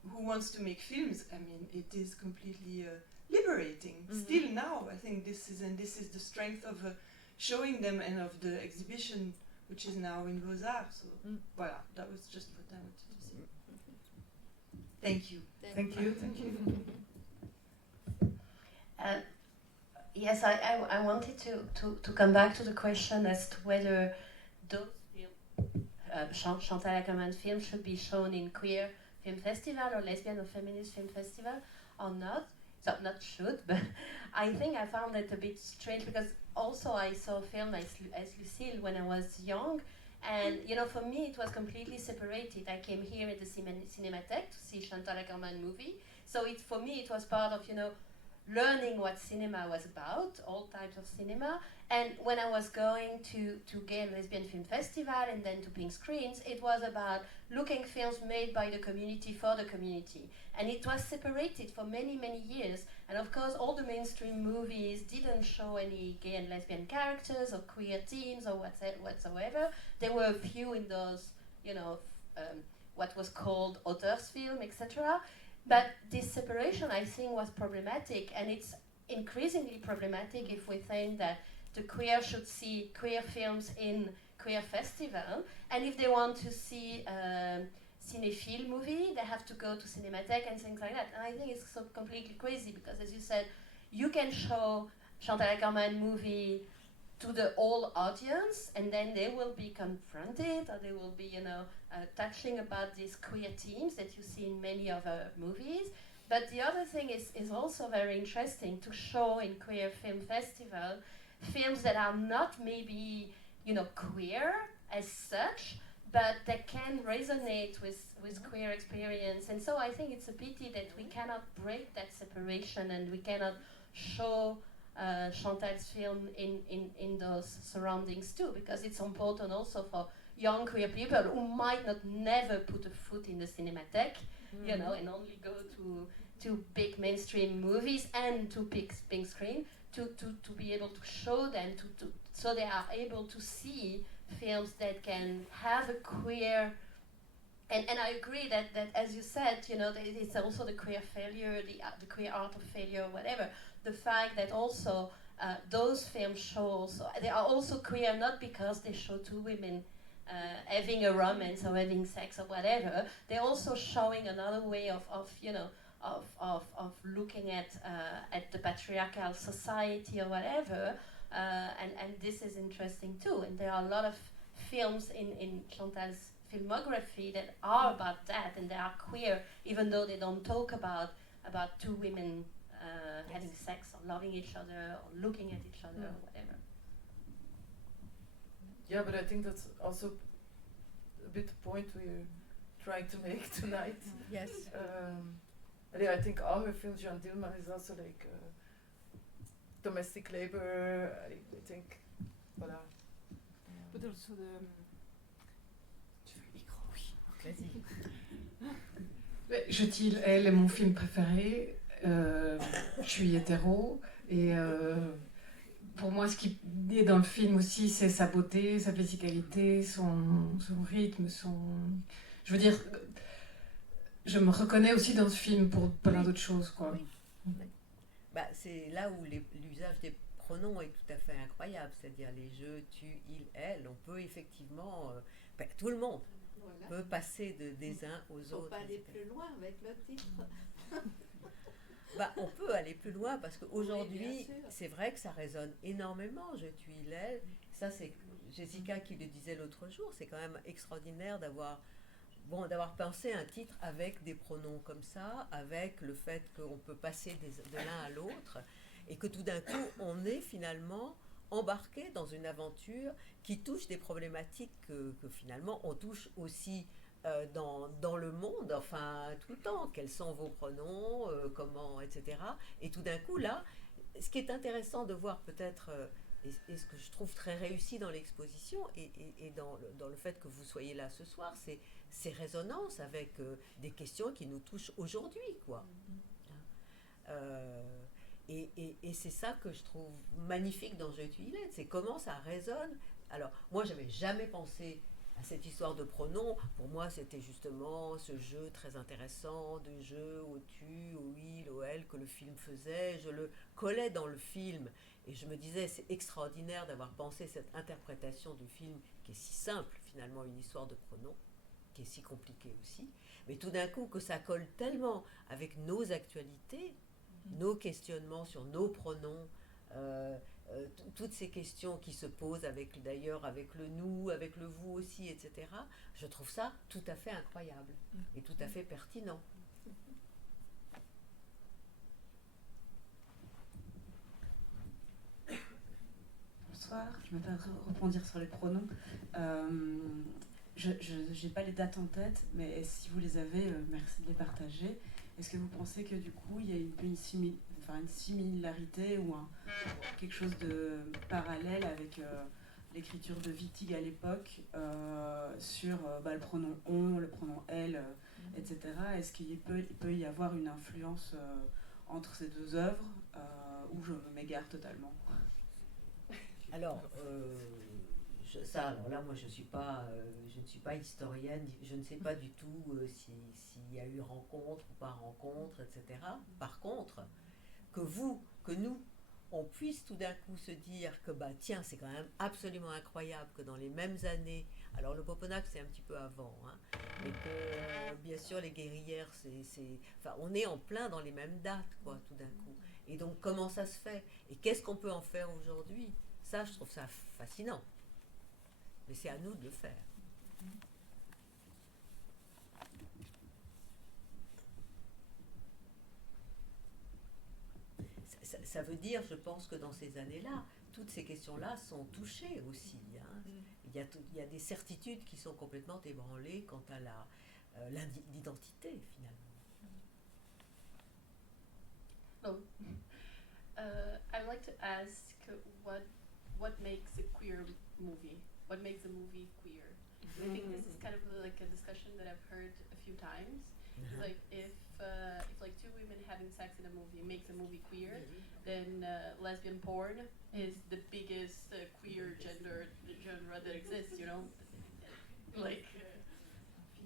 who wants to make films, I mean, it is completely liberating. Mm-hmm. Still now, I think this is the strength of showing them and of the exhibition, which is now in Beaux-Arts. So, voilà, that was just what I wanted to say. Thank you. Thank you. Thank you. Yes, I wanted to come back to the question as to whether those Chantal Akerman films should be shown in queer film festival or lesbian or feminist film festival or not. So not should, but I think I found it a bit strange because also I saw a film as Lucille when I was young, and for me it was completely separated. I came here at the CINEMATEK to see Chantal Akerman movie, so for me it was part of learning what cinema was about, all types of cinema. And when I was going to Gay and Lesbian Film Festival and then to Pink Screens, it was about looking films made by the community for the community. And it was separated for many, many years. And of course, all the mainstream movies didn't show any gay and lesbian characters or queer themes or whatsoever. There were a few in those, what was called authors' film, etc. But this separation, I think, was problematic, and it's increasingly problematic if we think that the queer should see queer films in queer festival, and if they want to see cinephile movie, they have to go to CINEMATEK and things like that. And I think it's so completely crazy because, as you said, you can show Chantal Akerman movie to the whole audience, and then they will be confronted, or they will be, touching about these queer themes that you see in many other movies. But the other thing is also very interesting to show in queer film festival films that are not maybe, queer as such, but that can resonate with queer experience. And so I think it's a pity that we cannot break that separation and we cannot show Chantal's film in those surroundings too, because it's important also for young queer people who might not never put a foot in the CINEMATEK, and only go to big mainstream movies and to big screen to be able to show them so they are able to see films that can have a queer. And I agree that as you said, it's also the queer failure, the queer art of failure, or whatever. The fact that also those films show also, they are also queer not because they show two women having a romance or having sex or whatever. They're also showing another way of looking at the patriarchal society or whatever. And this is interesting too. And there are a lot of films in Chantal's filmography that are about that, and they are queer, even though they don't talk about two women having sex or loving each other or looking at each other or whatever. Yeah, but I think that's also a bit the point we're trying to make tonight. Yes. I think all her films, Jean Dillman is also like domestic labor. I think, voilà. But also Vas-y. Je dis, elle est mon film préféré. Je suis hétéro et pour moi, ce qui est dans le film aussi, c'est sa beauté, sa physicalité, son rythme, Je veux dire, je me reconnais aussi dans ce film pour plein d'autres choses, quoi. Oui. Bah, c'est là où l'usage des pronoms est tout à fait incroyable, c'est-à-dire les je, tu, il, elle. On peut effectivement, tout le monde peut passer des uns aux autres. Faut pas aller plus loin avec le titre. On peut aller plus loin parce qu'aujourd'hui, Oui, c'est vrai que ça résonne énormément. Je, tu, il, elle. Ça, c'est Jessica qui le disait l'autre jour. C'est quand même extraordinaire d'avoir pensé un titre avec des pronoms comme ça, avec le fait qu'on peut passer de l'un à l'autre et que tout d'un coup, on est finalement embarqué dans une aventure qui touche des problématiques que finalement on touche aussi dans le monde, enfin tout le temps. Quels sont vos pronoms, comment, etc. Et tout d'un coup, là, ce qui est intéressant de voir peut-être, et ce que je trouve très réussi dans l'exposition et dans le fait que vous soyez là ce soir, c'est ces résonances avec des questions qui nous touchent aujourd'hui, quoi. Et c'est ça que je trouve magnifique dans Je tu il elle, c'est comment ça résonne. Alors, moi, j'avais jamais pensé à cette histoire de pronoms. Pour moi, c'était justement ce jeu très intéressant de je, au tu, au il, au elle que le film faisait. Je le collais dans le film et je me disais, c'est extraordinaire d'avoir pensé cette interprétation du film qui est si simple, finalement, une histoire de pronoms, qui est si compliquée aussi. Mais tout d'un coup, que ça colle tellement avec nos actualités, nos questionnements sur nos pronoms, toutes ces questions qui se posent d'ailleurs avec le nous, avec le vous aussi, etc. Je trouve ça tout à fait incroyable et tout à fait pertinent. Bonsoir, je m'appelle rebondir sur les pronoms. Je n'ai pas les dates en tête, mais si vous les avez, merci de les partager. Est-ce que vous pensez que du coup, il y a une similarité ou quelque chose de parallèle avec l'écriture de Wittig à l'époque sur le pronom on, le pronom elle, etc. Est-ce qu'il peut y avoir une influence entre ces deux œuvres ou je m'égare totalement? Alors, alors là, moi, je ne suis pas historienne, je ne sais pas du tout s'il y a eu rencontre ou pas rencontre, etc. Par contre, que nous, on puisse tout d'un coup se dire que, tiens, c'est quand même absolument incroyable que dans les mêmes années, alors le Poponac, c'est un petit peu avant, mais que, bien sûr, les guerrières, on est en plein dans les mêmes dates, quoi, tout d'un coup. Et donc, comment ça se fait? Et qu'est-ce qu'on peut en faire aujourd'hui? Ça, je trouve ça fascinant. Mais c'est à nous de le faire. Ça veut dire, je pense que dans ces années-là, toutes ces questions-là sont touchées aussi. Il y a des certitudes qui sont complètement ébranlées quant à l'identité, finalement. Hello. I'd like to ask what makes a queer movie? What makes a movie queer? I think this is kind of like a discussion that I've heard a few times. It's like if like two women having sex in a movie makes a movie queer, then lesbian porn is the biggest queer genre that exists. You know, like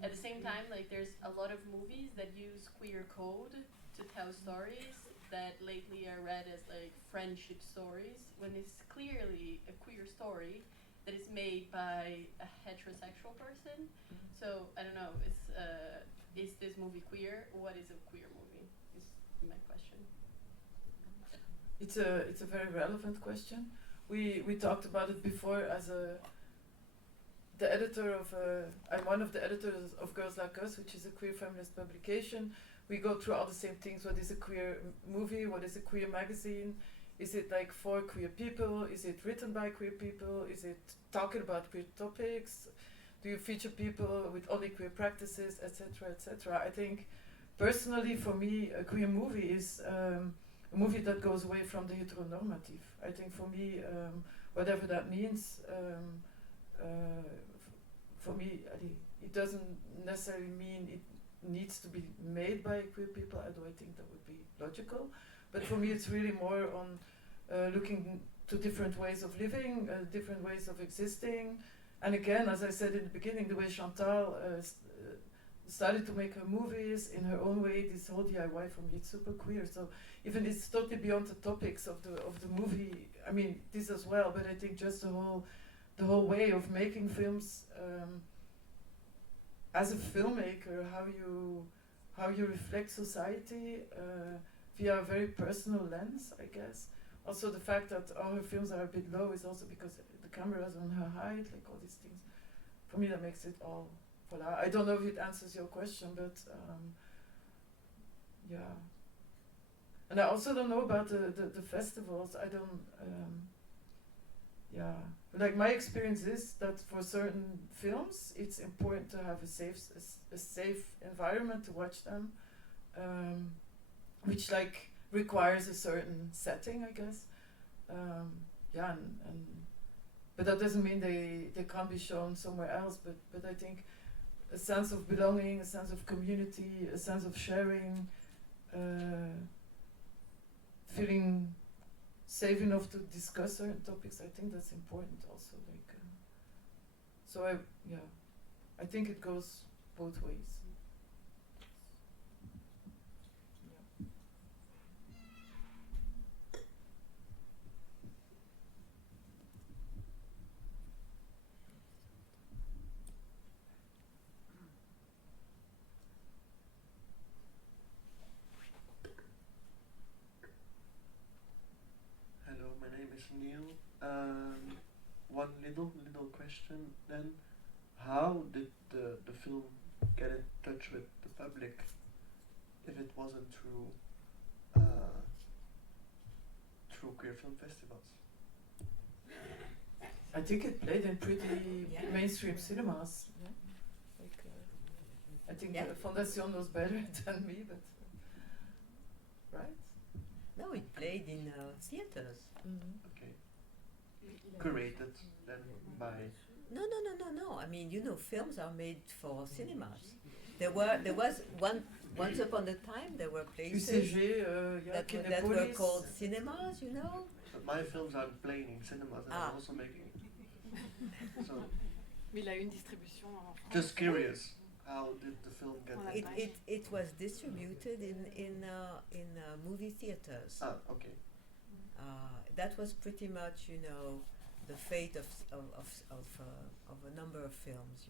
at the same time, like there's a lot of movies that use queer code to tell stories that lately are read as like friendship stories, when it's clearly a queer story that is made by a heterosexual person. So I don't know, is this movie queer? What is a queer movie? Is my question. It's a very relevant question. We talked about it before as the editor of I'm one of the editors of Girls Like Us, which is a queer feminist publication. We go through all the same things. What is a queer movie? What is a queer magazine? Is it like for queer people? Is it written by queer people? Is it talking about queer topics? Do you feature people with only queer practices, etc., etc.? I think, personally, for me, a queer movie is a movie that goes away from the heteronormative. I think for me, whatever that means, for me, it doesn't necessarily mean it needs to be made by queer people, although I think that would be logical. But for me, it's really more on looking to different ways of living, different ways of existing. And again, as I said in the beginning, the way Chantal started to make her movies in her own way, this whole DIY for me, it's super queer. So even it's totally beyond the topics of the movie. I mean, this as well, but I think just the whole way of making films as a filmmaker, how you reflect society via a very personal lens, I guess. Also, the fact that all her films are a bit low is also because the camera is on her height, like all these things. For me, that makes it all. Voila. I don't know if it answers your question, but yeah. And I also don't know about the festivals. I don't. Yeah, like my experience is that for certain films, it's important to have a safe environment to watch them, which like requires a certain setting, I guess. Yeah, but that doesn't mean they can't be shown somewhere else. But I think a sense of belonging, a sense of community, a sense of sharing, feeling safe enough to discuss certain topics, I think that's important also. Like, so I think it goes both ways. Hello, my name is Neil. One little question then. How did the film get in touch with the public if it wasn't through queer film festivals? I think it played in pretty mainstream cinemas. Yeah? Like, I think Fondation knows better than me, but right? No, it played in theaters. Okay. Curated then by. No. I mean, films are made for cinemas. There was once upon a time there were places that were called cinemas. But my films aren't playing in cinemas, and I'm also making. So. Mais il a une distribution en France. Just curious, how did the film get? It was distributed in movie theaters. Ah, okay. That was pretty much, the fate of a number of films,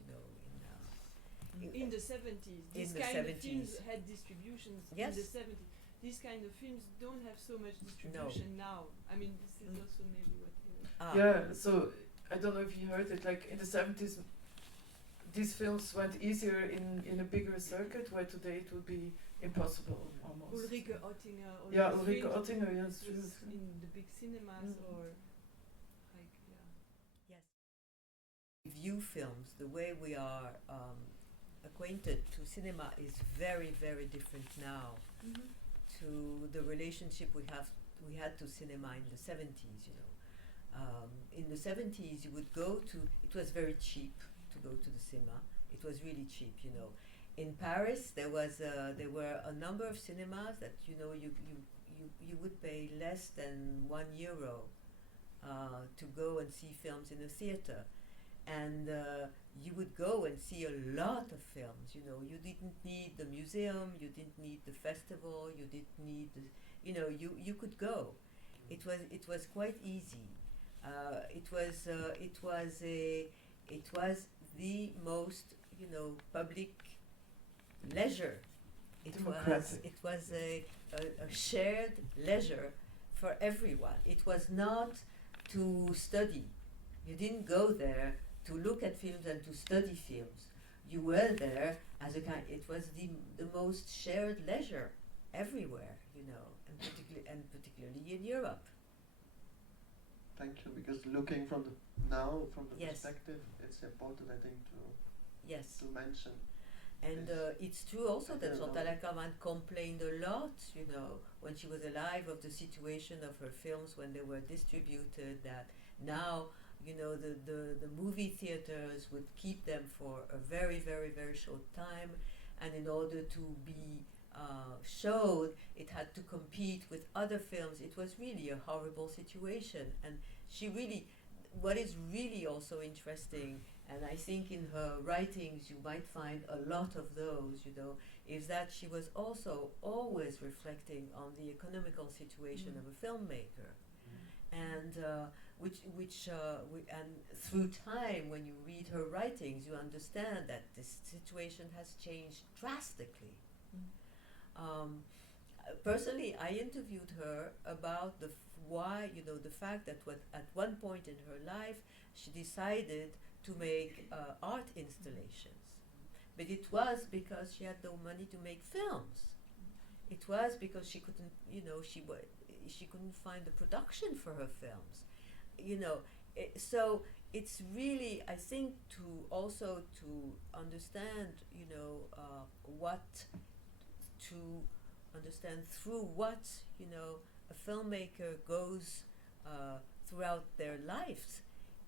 in the 70s. In These the kind 70s. of films had distributions Yes. in the 70s. These kind of films don't have so much distribution now. I mean, this is also maybe what you... Yeah, so I don't know if you heard it, like in the 70s, these films went easier in a bigger circuit, where today it would be impossible almost. Ulrike Oettinger. Yeah, Ulrike Oettinger, yes. In the big cinemas or... View films, the way we are acquainted to cinema is very, very different now to the relationship we had to cinema in the 70s. In the 70s, you would go to. It was very cheap to go to the cinema. It was really cheap. In Paris, there were a number of cinemas that you would pay less than €1 to go and see films in a theater. And you would go and see a lot of films. You didn't need the museum, you didn't need the festival, you didn't need you could go. It was quite easy. It was the most public leisure. It was a shared leisure for everyone. It was not to study. You didn't go there to look at films and to study films. You were there as a kind. It was the most shared leisure everywhere, and particularly in Europe. Thank you. Because looking from the perspective, it's important, I think, to mention. And it's true also that Chantal Akerman complained a lot, when she was alive, of the situation of her films when they were distributed. That now you know, the movie theaters would keep them for a very, very, very short time, and in order to be showed, it had to compete with other films. It was really a horrible situation, and she really, what is really also interesting, and I think in her writings you might find a lot of those, you know, is that she was also always reflecting on the economical situation of a filmmaker, and and through time, when you read her writings, you understand that this situation has changed drastically. Personally, I interviewed her about why, you know, the fact that at one point in her life she decided to make art installations, but it was because she had no money to make films. It was because she couldn't, you know, she couldn't find the production for her films, you know. So it's really, I think, to understand, you know, to understand through what, you know, a filmmaker goes throughout their lives.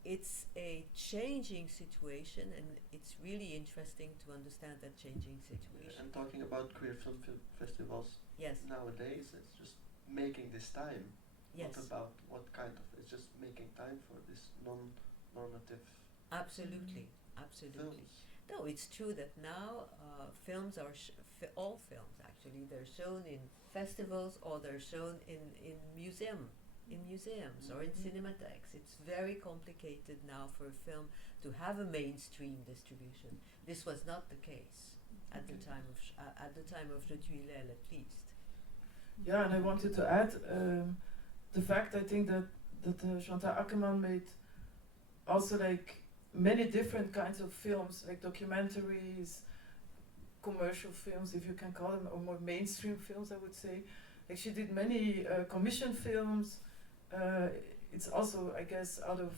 It's a changing situation, and it's really interesting to understand that changing situation. And talking about queer film festivals, yes, nowadays it's just making this time. Yes. Not about what kind of, it's just making time for this non-normative. Absolutely, absolutely. Films. No, it's true that now films are all films actually, they're shown in festivals, or they're shown in museums or in cinemateks. It's very complicated now for a film to have a mainstream distribution. This was not the case at the time of Je suis elle, at least. Yeah, and I wanted to add the fact, I think that Chantal Akerman made also like many different kinds of films, like documentaries, commercial films, if you can call them, or more mainstream films, I would say. Like she did many commission films. It's also, I guess, out of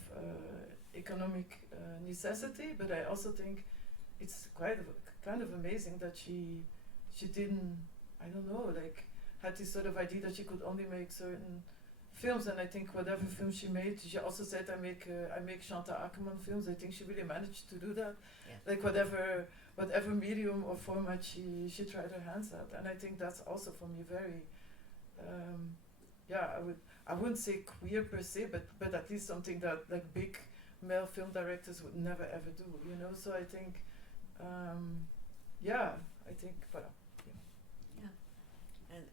economic necessity, but I also think it's kind of amazing that she didn't, I don't know, like had this sort of idea that she could only make certain films. And I think whatever film she made, she also said, I make Chantal Akerman films. I think she really managed to do that. Yeah. Like whatever medium or format she tried her hands at. And I think that's also for me very, I wouldn't say queer per se, but at least something that like big male film directors would never ever do, you know. So I think, voilà.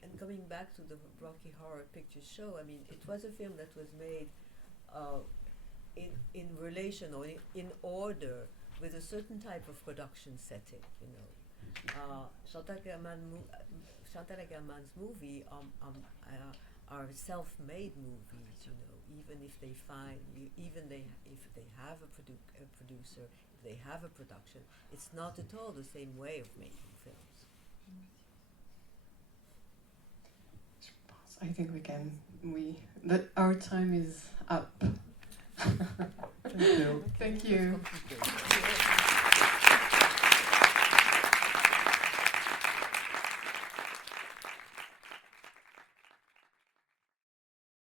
And coming back to the Rocky Horror Picture Show, I mean, it was a film that was made in relation or in order with a certain type of production setting, you know. Chantal Akerman's movie are self-made movies, you know. Even if they have a producer, if they have a production, it's not at all the same way of making films. I think our time is up. Thank you. Thank you.